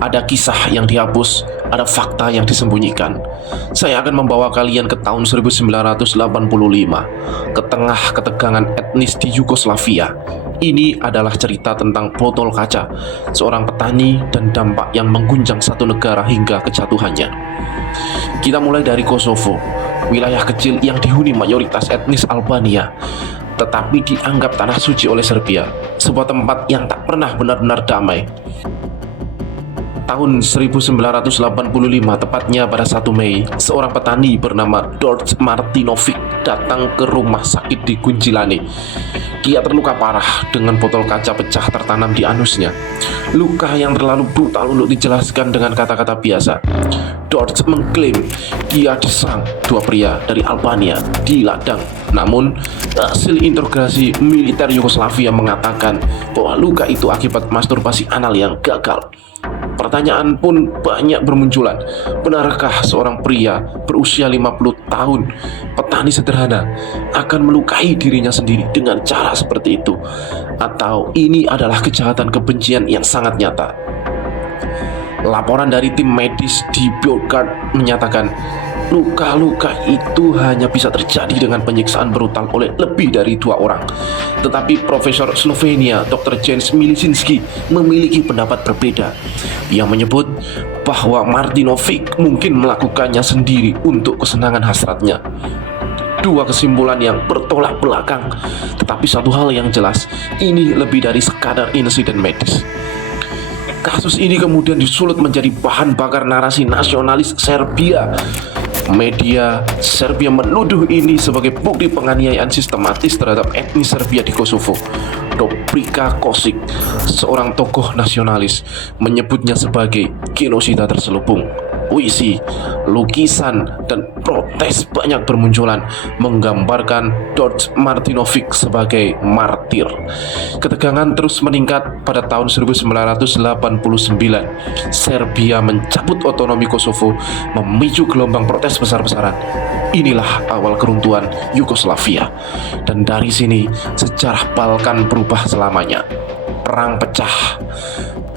Ada kisah yang dihapus, ada fakta yang disembunyikan. Saya akan membawa kalian ke tahun 1985, ke tengah ketegangan etnis di Yugoslavia. Ini adalah cerita tentang botol kaca, seorang petani dan dampak yang mengguncang satu negara hingga kejatuhannya. Kita mulai dari Kosovo, wilayah kecil yang dihuni mayoritas etnis Albania, tetapi dianggap tanah suci oleh Serbia, sebuah tempat yang tak pernah benar-benar damai. Tahun 1985, tepatnya pada 1 Mei, seorang petani bernama Đorđe Martinović datang ke rumah sakit di Gunjilane. Dia terluka parah dengan botol kaca pecah tertanam di anusnya. Luka yang terlalu brutal untuk dijelaskan dengan kata-kata biasa. Đorđe mengklaim dia diserang dua pria dari Albania di ladang. Namun, hasil interogasi militer Yugoslavia mengatakan bahwa luka itu akibat masturbasi anal yang gagal. Pertanyaan pun banyak bermunculan. Benarkah seorang pria berusia 50 tahun, petani sederhana, akan melukai dirinya sendiri dengan cara seperti itu? Atau ini adalah kejahatan kebencian yang sangat nyata? Laporan dari tim medis di Beograd menyatakan luka-luka itu hanya bisa terjadi dengan penyiksaan brutal oleh lebih dari 2 orang. Tetapi Profesor Slovenia Dr. Jens Milicinski memiliki pendapat berbeda. Ia menyebut bahwa Martinović mungkin melakukannya sendiri untuk kesenangan hasratnya. Dua kesimpulan yang bertolak belakang, tetapi satu hal yang jelas, ini lebih dari sekadar insiden medis. Kasus ini kemudian disulut menjadi bahan bakar narasi nasionalis Serbia. Media Serbia menuduh ini sebagai bukti penganiayaan sistematis terhadap etnis Serbia di Kosovo. Dobrica Kosic, seorang tokoh nasionalis, menyebutnya sebagai genosida terselubung. Puisi, lukisan, dan protes banyak bermunculan menggambarkan Đorđe Martinović sebagai martir. Ketegangan terus meningkat. Pada tahun 1989, Serbia mencabut otonomi Kosovo, memicu gelombang protes besar-besaran. Inilah awal keruntuhan Yugoslavia. Dan dari sini sejarah Balkan berubah selamanya. Perang pecah,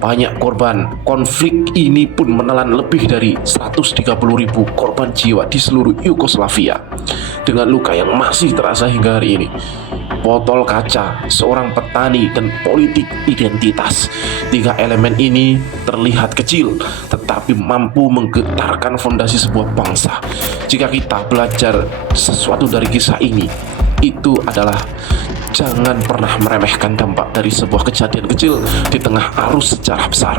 banyak korban. Konflik ini pun menelan lebih dari 130.000 korban jiwa di seluruh Yugoslavia, dengan luka yang masih terasa hingga hari ini. Botol kaca, seorang petani, dan politik identitas. 3 elemen ini terlihat kecil, tetapi mampu menggetarkan fondasi sebuah bangsa. Jika kita belajar sesuatu dari kisah ini, itu adalah jangan pernah meremehkan dampak dari sebuah kejadian kecil di tengah arus sejarah besar.